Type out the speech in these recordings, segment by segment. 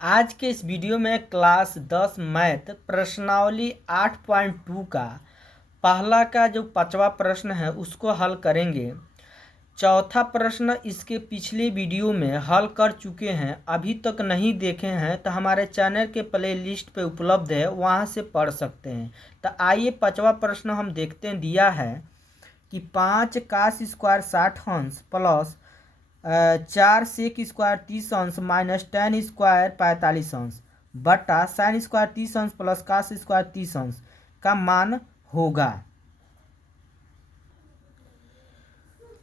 आज के इस वीडियो में क्लास 10 मैथ प्रश्नावली 8.2 का पहला का जो 5वां प्रश्न है उसको हल करेंगे। चौथा प्रश्न इसके पिछले वीडियो में हल कर चुके हैं, अभी तक नहीं देखे हैं तो हमारे चैनल के प्ले लिस्ट पे उपलब्ध है, वहाँ से पढ़ सकते हैं। तो आइए 5वां प्रश्न हम देखते हैं। दिया है कि 5 कास स्क्वायर 60 अंश प्लस 4 सेक स्क्वायर 30 अंश माइनस टेन स्क्वायर 45 अंश बटा साइन स्क्वायर 30 अंश प्लस कास स्क्वायर 30 अंश का मान होगा।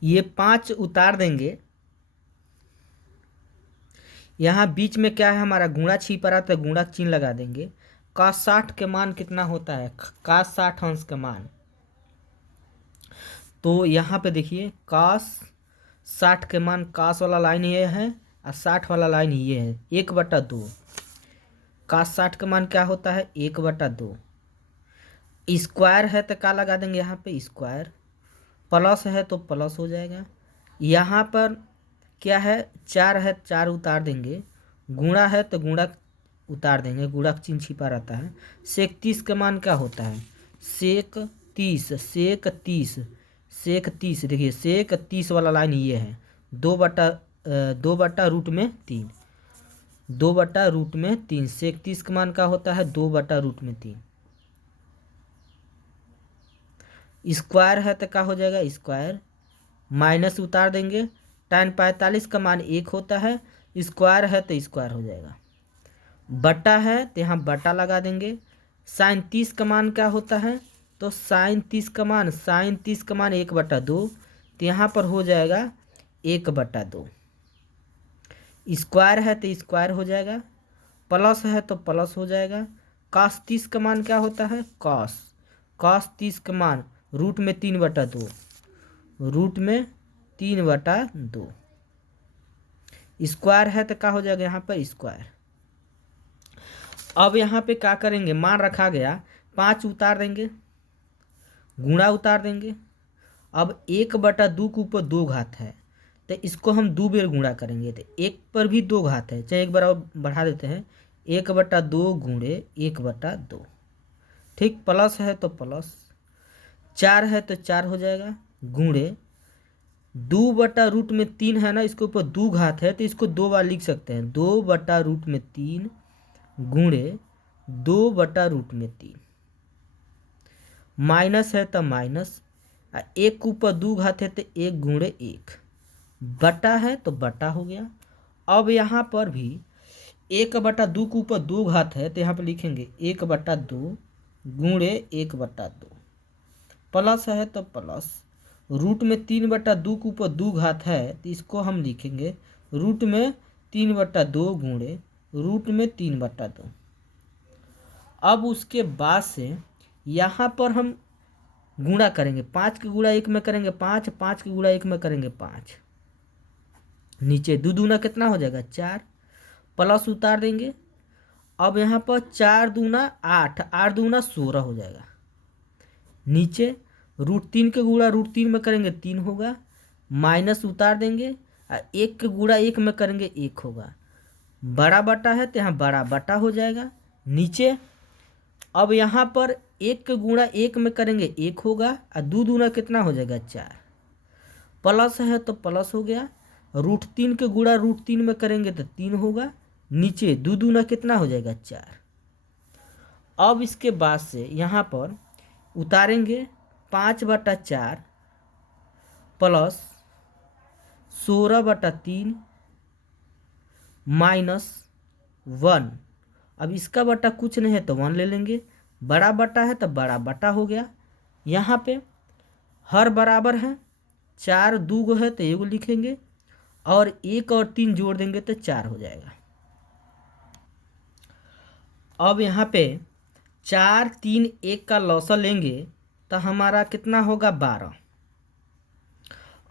ये 5 उतार देंगे। यहाँ बीच में क्या है, हमारा गुणा छिपा रहा, तो गुणा चिन्ह लगा देंगे। कास 60 के मान कितना होता है, कास 60 अंश का मान। तो यहाँ पे देखिए कास 60 के मान, कास वाला लाइन ये है और 60 वाला लाइन ये है, 1/2। कास 60 का मान क्या होता है, 1/2। स्क्वायर है तो क्या लगा देंगे, यहाँ पे स्क्वायर। प्लस है तो प्लस हो जाएगा। यहाँ पर क्या है, 4 है, 4 उतार देंगे। गुणा है तो गुणा उतार देंगे, गुणा चिन्ह छिपा रहता है। सेक 30 का मान क्या होता है, सेक 30, सेक 30, सेक 30। देखिए सेक 30 वाला लाइन ये है, 2/√3, 2/√3। सेक 30 का मान क्या होता है, 2/√3। स्क्वायर है तो क्या हो जाएगा, स्क्वायर। माइनस उतार देंगे, tan 45 का मान 1 होता है, स्क्वायर है तो स्क्वायर हो जाएगा। बटा है तो यहाँ बटा लगा देंगे। साइन 30 का मान क्या होता है, तो साइन 30 का मान, साइन 30 का मान 1/2, तो यहाँ पर हो जाएगा 1/2। स्क्वायर है तो स्क्वायर हो जाएगा, प्लस है तो प्लस हो जाएगा। कास 30 का मान क्या होता है, कास 30 का मान रूट में 3/2, रूट में 3/2। स्क्वायर है तो क्या हो जाएगा, यहाँ पर स्क्वायर। अब यहाँ पे क्या करेंगे, मान रखा गया, 5 उतार देंगे, गुणा उतार देंगे। अब 1/2 के ऊपर 2 घात है तो इसको हम 2 बेर गुणा करेंगे, तो 1 पर भी 2 घात है, चाहे एक बार और बढ़ा देते हैं, 1/2 गुणे 1/2। ठीक, प्लस है तो प्लस, 4 है तो 4 हो जाएगा, गुणे 2/√3 है ना, इसके ऊपर 2 घात है तो इसको 2 बार लिख सकते हैं, 2/√3 गुणे 2/√3। माइनस है तो माइनस, 1 के ऊपर 2 घात है तो 1 गुणे 1, बटा है तो बटा हो गया। अब यहाँ पर भी 1/2 के ऊपर 2 घात है तो यहाँ पर लिखेंगे 1/2 गुणे 1/2। प्लस है तो प्लस, रूट में 3/2 के ऊपर 2 घात है तो इसको हम लिखेंगे रूट में 3/2 गुणे रूट में 3/2। अब उसके बाद से यहाँ पर हम गुणा करेंगे, 5 के गुणा 1 में करेंगे 5, 5 के गुणा 1 में करेंगे 5। नीचे 2 दूना कितना हो जाएगा, 4, प्लस उतार देंगे। अब यहाँ पर 4 दूना 8, 8 दूना 16 हो जाएगा। नीचे √3 के गुणा √3 में करेंगे 3 होगा, माइनस उतार देंगे, और 1 के गुणा 1 में करेंगे 1 होगा। बड़ा बटा है तो यहाँ बड़ा बटा हो जाएगा। नीचे अब यहाँ पर 1 के गुणा 1 में करेंगे 1 होगा, और 2 दूना कितना हो जाएगा, 4। प्लस है तो प्लस हो गया, √3 के गुणा √3 में करेंगे तो 3 होगा। नीचे 2 दूना कितना हो जाएगा, 4। अब इसके बाद से यहाँ पर उतारेंगे 5/4 प्लस 16/3 माइनस 1। अब इसका बटा कुछ नहीं है तो 1 ले लेंगे, बड़ा बटा है तो बड़ा बटा हो गया। यहाँ पे हर बराबर है, 4 2 है तो 1 लिखेंगे, और 1 और 3 जोड़ देंगे तो 4 हो जाएगा। अब यहाँ पे 4 3 1 का लॉसा लेंगे तो हमारा कितना होगा, 12।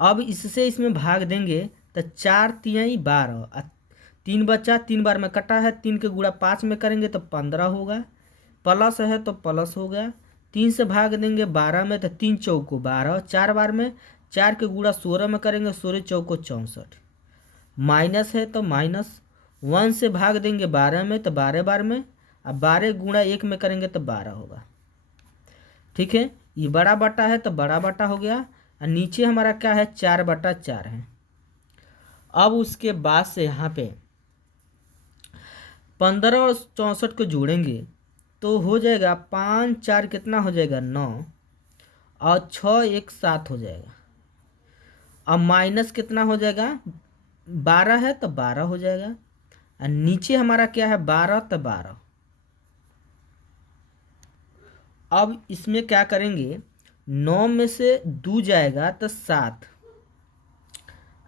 अब इससे इसमें भाग देंगे तो 4 3 12, 3 बचा, 3 बार में कटा है, 3 के गुणा 5 में करेंगे तो 15 होगा। प्लस है तो प्लस हो गया, 3 से भाग देंगे 12 में तो 3 चौको 12, 4 बार में, 4 के गुणा 16 में करेंगे, 16 चौको 64। माइनस है तो माइनस, 1 से भाग देंगे 12 में तो 12 बार में, अब 12 गुणा 1 में करेंगे तो 12 होगा। ठीक है, ये बड़ा बटा है तो बड़ा बटा हो गया, और नीचे हमारा क्या है 4/4 है। अब उसके बाद से यहाँ पे 15 और 64 को जोड़ेंगे तो हो जाएगा 5 4 कितना हो जाएगा 9, और 6 1 7 हो जाएगा। अब माइनस कितना हो जाएगा 12 है तो 12 हो जाएगा, और नीचे हमारा क्या है 12 तो 12। अब इसमें क्या करेंगे 9 में से 2 जाएगा तो 7,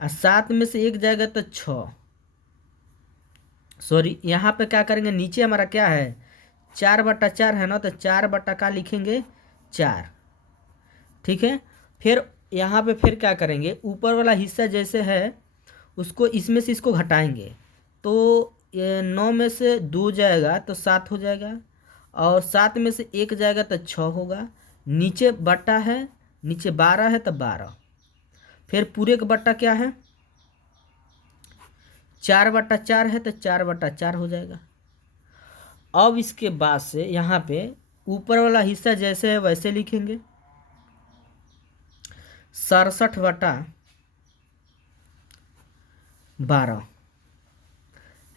और 7 में से 1 जाएगा तो 6। सॉरी, यहाँ पे क्या करेंगे नीचे हमारा क्या है 4/4 है ना, तो 4 का लिखेंगे 4। ठीक है, फिर यहाँ पे फिर क्या करेंगे ऊपर वाला हिस्सा जैसे है उसको इसमें से इसको घटाएंगे, तो ये 9 में से 2 जाएगा तो 7 हो जाएगा, और 7 में से 1 जाएगा तो 6 होगा। नीचे बटा है, नीचे 12 है तो 12, फिर पूरे का बट्टा क्या है 4/4 है तो 4/4 हो जाएगा। अब इसके बाद से यहाँ पे ऊपर वाला हिस्सा जैसे है वैसे लिखेंगे 67/12।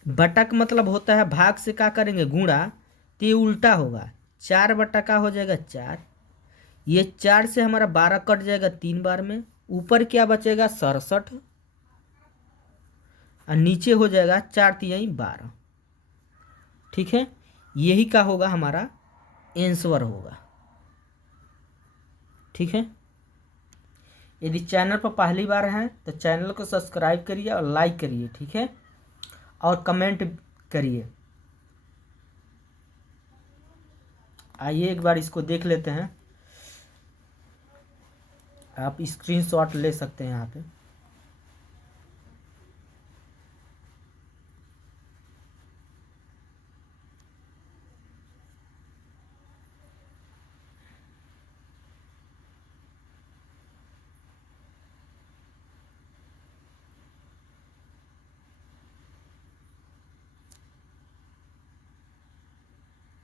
बटा का मतलब होता है भाग से क्या करेंगे गुणा, तो ये उल्टा होगा 4 का हो जाएगा 4, ये 4 से हमारा 12 कट जाएगा 3 बार में, ऊपर क्या बचेगा 67, और नीचे हो जाएगा 4 3 12। ठीक है, यही का होगा हमारा आंसर होगा। ठीक है, यदि चैनल पर पहली बार हैं तो चैनल को सब्सक्राइब करिए और लाइक करिए। ठीक है, और कमेंट करिए। आइए एक बार इसको देख लेते हैं, आप स्क्रीनशॉट ले सकते हैं यहाँ पे।